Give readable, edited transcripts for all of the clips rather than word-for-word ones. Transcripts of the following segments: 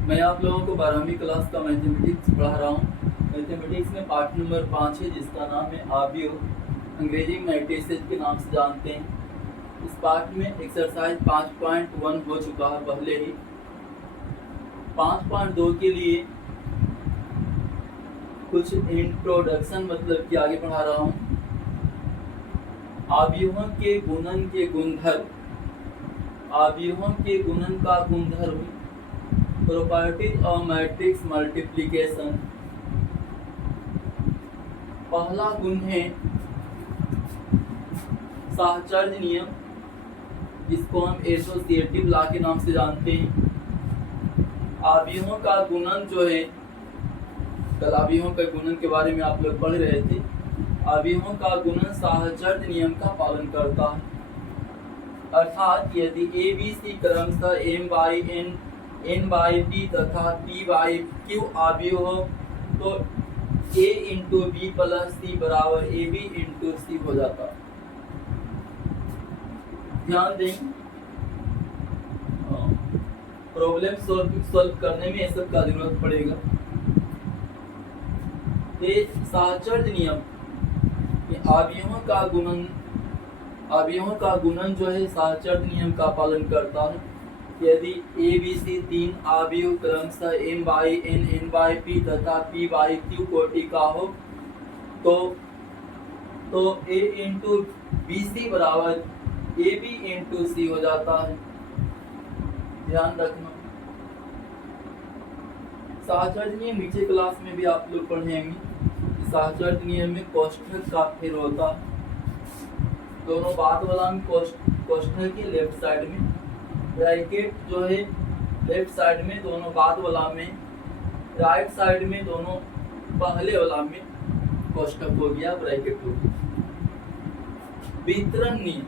मैं आप लोगों को 12वीं क्लास का मैथमेटिक्स पढ़ा रहा हूँ। मैथमेटिक्स में पार्ट नंबर 5 है जिसका नाम है आव्यूह, अंग्रेजी में मैट्रिसेस के नाम से जानते हैं। इस पार्ट में एक्सरसाइज 5.1 हो चुका है पहले ही। 5.2 के लिए कुछ इंट्रोडक्शन मतलब कि आगे पढ़ा रहा हूँ। आव्यूहों के गुणन के गुणधर्म, आव्यूहों के गुणन का गुणधर्म, प्रॉपर्टीज ऑफ मैट्रिक्स मल्टीप्लिकेशन। पहला गुण है साहचर्य नियम, जिसको हम एसोसिएटिव लॉ के नाम से जानते हैं। आव्यूहों का गुणन जो है, कल आव्यूहों के गुणन के बारे में आप लोग पढ़ रहे थे। आव्यूहों का गुणन साहचर्य नियम का पालन करता है, अर्थात यदि ए बी सी क्रमशः m by n by p तथा p बाई q आव्यूह हो तो a इंटू बी प्लस सी बराबर ए बी इंटू सी हो जाता है। ध्यान दें, प्रॉब्लम सॉल्व करने में ये सब का जरूरत पड़ेगा। ये साहचर्य नियम, आव्यूहों का गुणन जो है साहचर्य नियम का पालन करता है। यदि ए बी सी तीन आव्यूह क्रमशः m by n by p तथा p बाई q कोटि का हो तो a इंटू बी सी बराबर ए बी इंटू सी हो जाता है। ध्यान रखना, साहचर्य नियम नीचे क्लास में भी आप लोग पढ़ेंगे। साहचर्य नियम में कोष्ठक का फिर होता है, दोनों बाद वाला में कोष्ठक के लेफ्ट साइड में, ब्रैकेट जो है लेफ्ट साइड में, दोनों बाद वाला में, राइट साइड में दोनों पहले वाला में कोष्ठक हो गया, ब्रैकेट हो गया। वितरण नियम,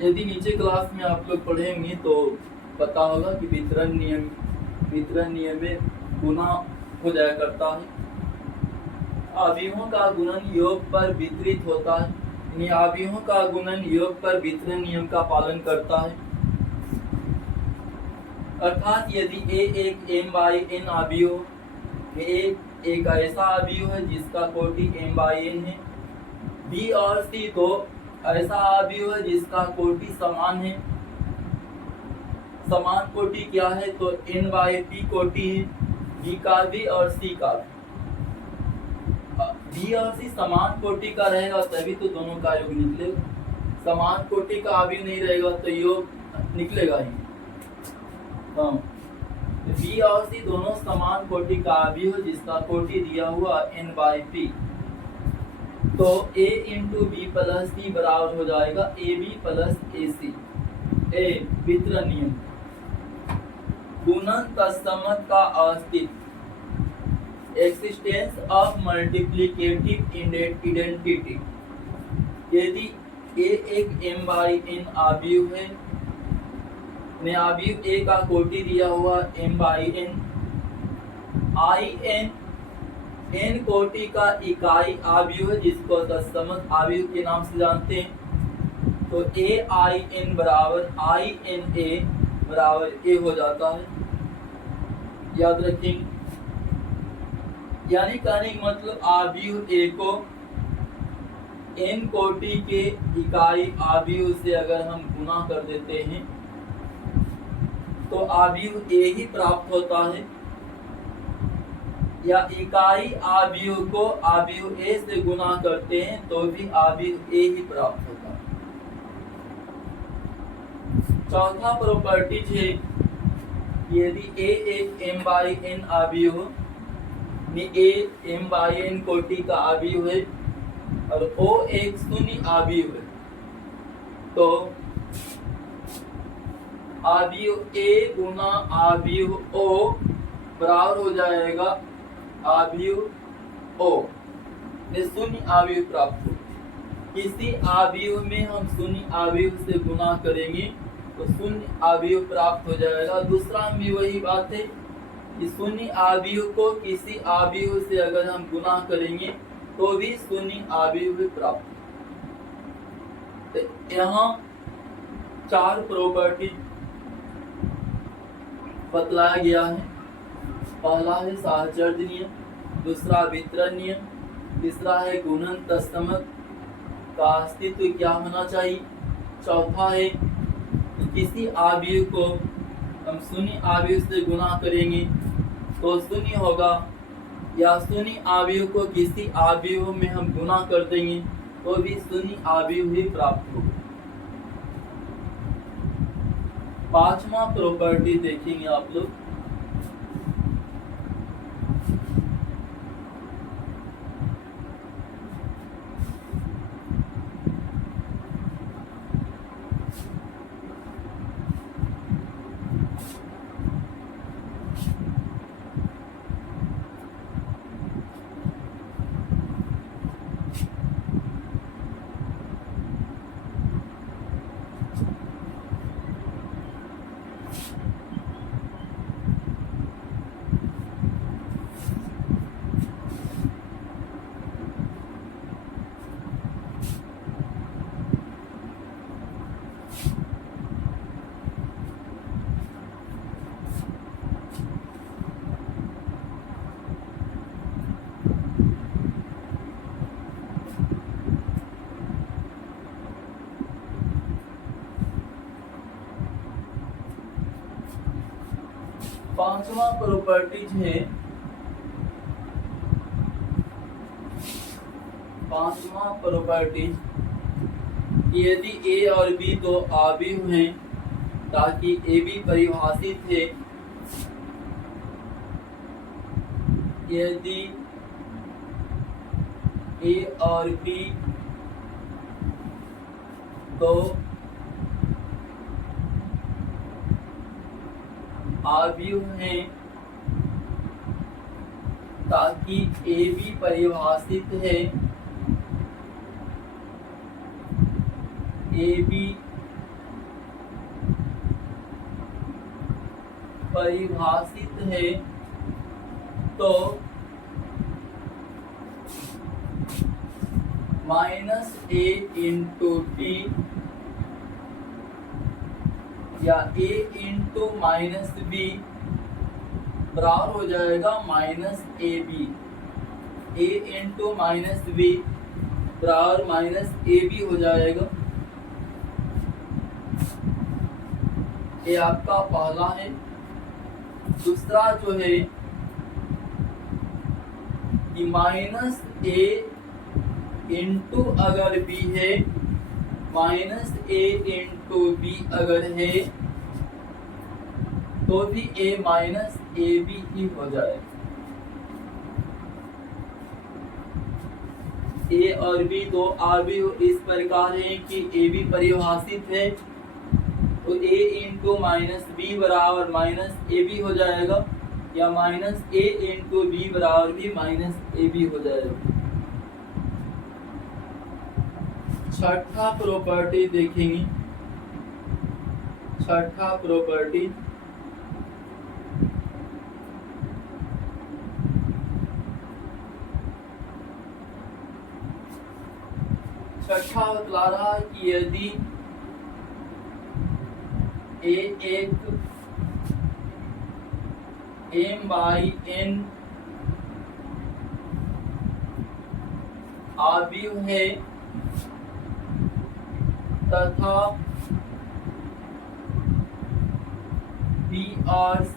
यदि नीचे क्लास में आप लोग पढ़ेंगे तो पता होगा कि वितरण नियम में गुना हो जाया करता है। आव्यूहों का गुणन योग पर वितरित होता है, यानी आव्यूहों का गुणन योग पर वितरण नियम का पालन करता है। अर्थात यदि a एक m बाई n आव्यूह, एक ऐसा आव्यूह है जिसका कोटि m बाई n है, b और c तो ऐसा आव्यूह है जिसका कोटि समान है। समान कोटि क्या है तो n बाई p कोटि है, b का भी और c का भी। b और c समान कोटि का रहेगा तभी तो दोनों का योग निकलेगा। समान कोटि का आव्यूह नहीं रहेगा तो योग निकलेगा ही। b और c दोनों समान कोटि का आव्यूह जिसका कोटि दिया हुआ n बाई p, तो a इंटू बी प्लस सी बराबर हो जाएगा ए बी प्लस ए सी। वितरण नियम, गुणन तत्समक का अस्तित्व, एक्सिस्टेंस ऑफ मल्टीप्लिकेटिव इडेंटिटी। यदि a एक m बाई n आव्यूह है, ने आव्यूह a का कोटि दिया हुआ m by n, i n कोटि का इकाई आव्यूह है जिसको तत्समक आव्यूह के नाम से जानते हैं, तो a i n बराबर i n a बराबर a हो जाता है। याद रखेंगे, यानी कहने का मतलब आव्यूह a को n कोटि के इकाई आव्यूह से अगर हम गुना कर देते हैं तो आव्यूह a ही प्राप्त होता है, या इकाई आव्यूह को आव्यूह a से गुना करते हैं तो भी आव्यूह a ही प्राप्त होता है। चौथा प्रॉपर्टीज है, यदि a एक m बाई n आव्यूह, a m बाई n कोटि का आव्यूह है और o एक शून्य आव्यूह है, तो आव्यूह a गुना आव्यूह o बराबर हो जाएगा आव्यूह o ने शून्य आव्यूह प्राप्त हो। किसी आव्यूह में हम शून्य आव्यूह से गुना करेंगे तो शून्य आव्यूह प्राप्त हो जाएगा। दूसरा में भी वही बात है कि शून्य आव्यूह को किसी आव्यूह से अगर हम गुना करेंगे तो भी शून्य आव्यूह प्राप्त हो। तो यहाँ चार प्रॉपर्टी बतलाया गया है। पहला है साहचर्य नियम, दूसरा वितरण नियम, तीसरा है गुणन तत्समक का अस्तित्व क्या होना चाहिए, चौथा है किसी आव्यूह को हम शून्य आव्यूह से गुणा करेंगे तो शून्य होगा, या शून्य आव्यूह को किसी आव्यूह में हम गुणा कर देंगे तो भी शून्य आव्यूह ही प्राप्त होगा। पांचवा प्रॉपर्टी देखेंगे आप लोग, पांचवा प्रॉपर्टीज है, पांचवा प्रॉपर्टीज यदि ए और बी दो आव्यूह हैं ताकि ए बी परिभाषित है, यदि ए और बी दो आव्यूह हैं ताकि ए बी परिभाषित है, ए बी परिभाषित है तो माइनस ए इंटू बी या ए इंटू माइनस बी बराबर हो जाएगा minus A B, A into minus B बराबर माइनस ए बी हो जाएगा। ये आपका पहला है। दूसरा जो है कि माइनस ए इंटू अगर बी है, माइनस ए इंटू बी अगर है तो भी ए माइनस ए बी ही हो जाएगा। ए और बी दो आव्यूह इस प्रकार है कि ए बी परिभाषित है तो ए इंटू माइनस बी बराबर माइनस ए बी हो जाएगा, या माइनस ए इंटू बी बराबर भी माइनस ए बी हो जाएगा। छठा प्रॉपर्टी देखेंगे, छठा प्रॉपर्टी छठा बतला रहा है कि यदि ए एक m बाई n आव्यूह है तथा B और C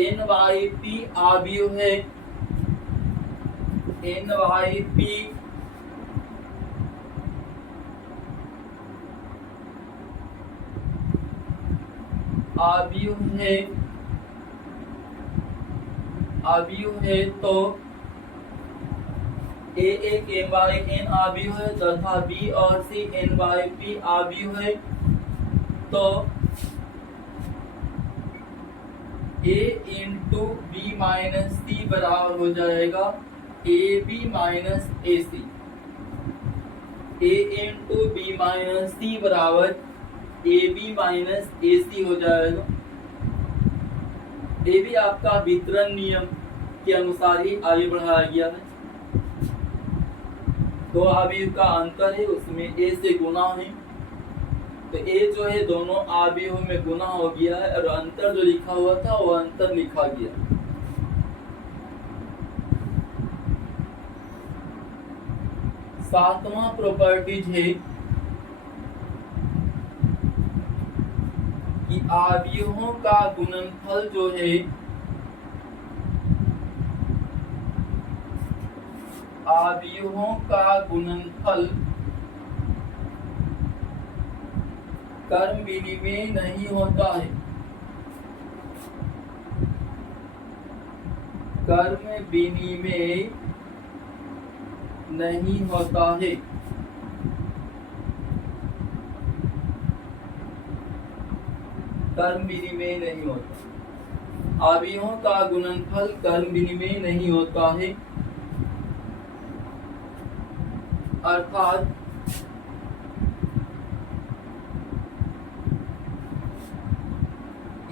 n बाई p आव्यूह है, n बाई p आव्यूह है तो ए एक m बाई n आव्यूह है तथा B और C n बाई p आव्यूह है तो A into B minus C बराबर हो जाएगा A B minus A C. A into B minus C बराबर ए बी माइनस ए सी हो जाएगा। ए भी आपका वितरण नियम के अनुसार ही आगे बढ़ाया गया है। दो आव्यूह का अंतर है, उसमें ए से गुना है तो ए जो है दोनों आव्यूह में गुना हो गया है और अंतर जो लिखा हुआ था वो अंतर लिखा गया। सातवां प्रॉपर्टीज है कि आव्यूहों का गुणनफल जो है आव्यूहों का गुणनफल कर्म विनिमय नहीं होता है। कर्म विनिमय नहीं होता है। कर्म विनिमय नहीं होता। आव्यूहों का गुणनफल कर्म विनिमय नहीं होता है, अर्थात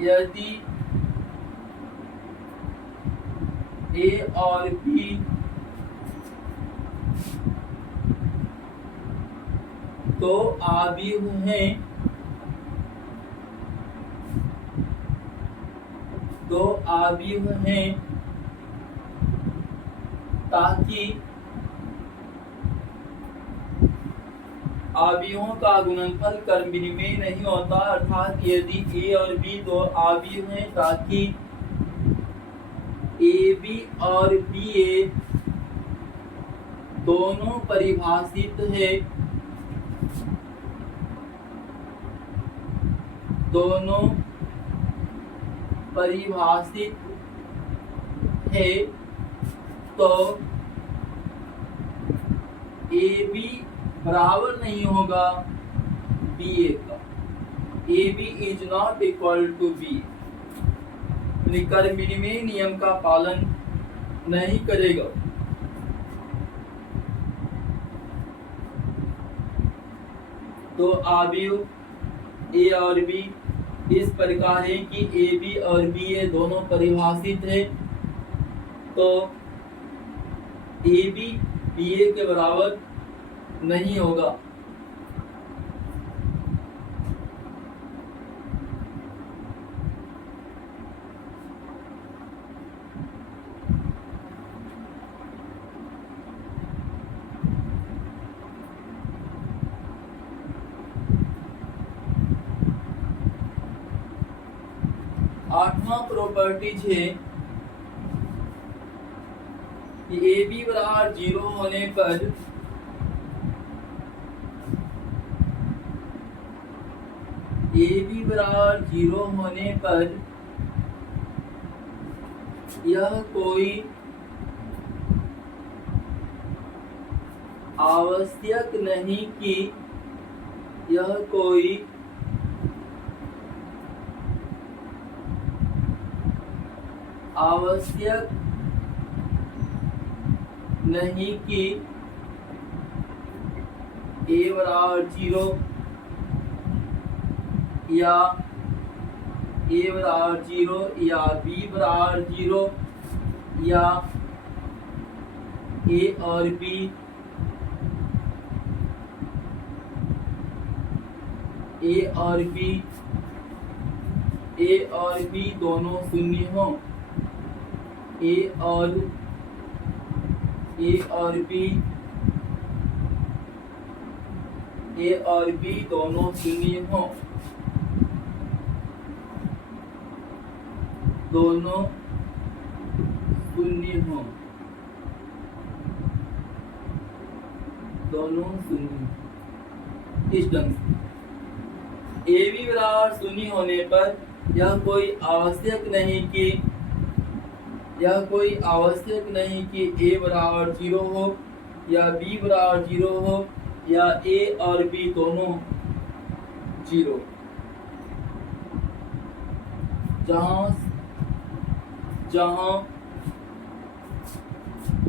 यदि ए और बी तो आव्यूह हैं, ताकि आव्यूहों का गुणनफल कर्म विनिमय नहीं होता, अर्थात यदि ए और बी दो आव्यूह हैं ताकि ए बी और बी ए दोनों परिभाषित है, दोनों परिभाषित है, तो ए बी बराबर नहीं होगा बी ए का। A B is not equal to B. कर्म विनिमय नियम का पालन नहीं करेगा। तो आव्यूह ए और बी इस प्रकार है कि ए बी और बी ए दोनों परिभाषित है, तो ए बी बी ए के बराबर नहीं होगा। आठवां प्रॉपर्टीज है कि ए बी बराबर 0 होने पर ए बी बराबर 0 होने पर यह कोई आवश्यक नहीं कि यह कोई आवश्यक नहीं कि ए बराबर 0 या ए बराबर 0 या बी बराबर 0 या ए और बी ए और बी दोनों शून्य हो। ए और बी दोनों शून्य हो, दोनों शून्य हो, दोनों शून्य। इस ढंग से ए बी बराबर शून्य होने पर यह कोई आवश्यक नहीं कि ए बराबर 0 हो या बी बराबर 0 हो या ए और बी दोनों 0। जहां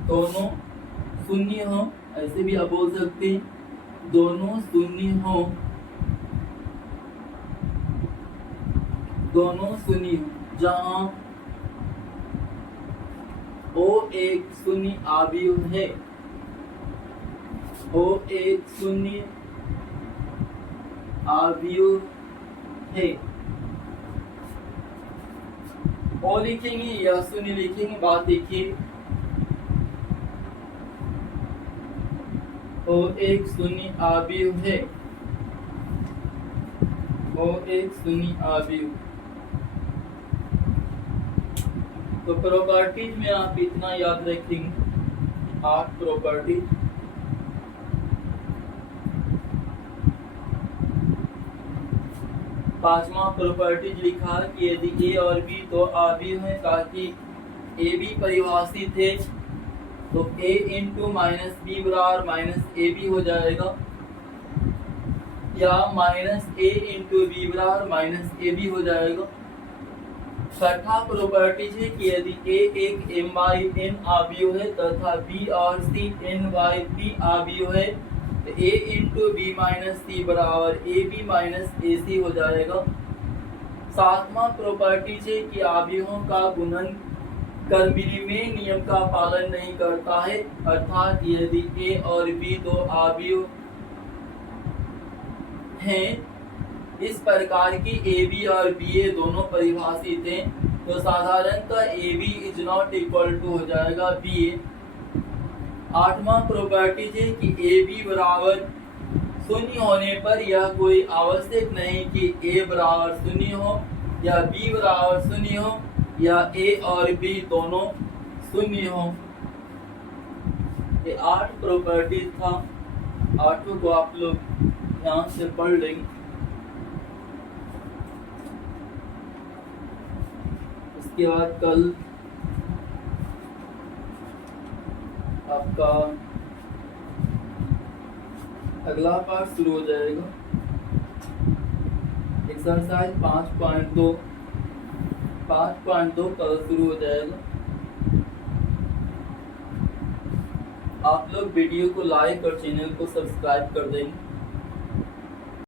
दोनों शून्य हो, ऐसे भी आप बोल सकते हैं, दोनों शून्य हो, जहां ओ एक शून्य आव्यूह है, ओ एक शून्य अवयव है। ओ लिखेंगे या शून्य लिखेंगे, बात देखिए। ओ एक शून्य अवयव है, ओ एक शून्य अवयव। तो प्रॉपर्टीज में आप इतना याद रखेंगे, 8 प्रॉपर्टीज। पांचवा प्रॉपर्टीज लिखा कि यदि ए और बी तो अवयव है, ताकि ए बी परिभाषित है तो a इंटू माइनस बी बराबर माइनस ए बी हो जाएगा, या माइनस ए इंटू बी बराबर माइनस ए बी हो जाएगा। छठा प्रॉपर्टीज है कि यदि ए एक m बाई n अवयव है तथा b और c n बाई p अवयव है तो a into B minus C बराबर ए बी माइनस ए सी हो जाएगा। सातवां प्रॉपर्टीज है कि अवयवों का गुणन कर्मविनिमय नियम का पालन नहीं करता है, अर्थात यदि ए और बी दो अवयव हैं इस प्रकार की ए बी और बी ए दोनों परिभाषित हैं तो साधारणतः A B is not equal to हो जाएगा बी ए। आठवां प्रॉपर्टीज है कि ए बी बराबर शून्य होने पर यह कोई आवश्यक नहीं कि ए बराबर शून्य हो या बी बराबर शून्य हो या ए और बी दोनों शून्य हो। ये 8 प्रॉपर्टीज था, 8 को आप लोग ध्यान से पढ़ लेंगे। इसके बाद कल आपका अगला पार्ट शुरू हो जाएगा, एक्सरसाइज 5.2 कल शुरू हो जाएगा। आप लोग वीडियो को लाइक और चैनल को सब्सक्राइब कर देंगे।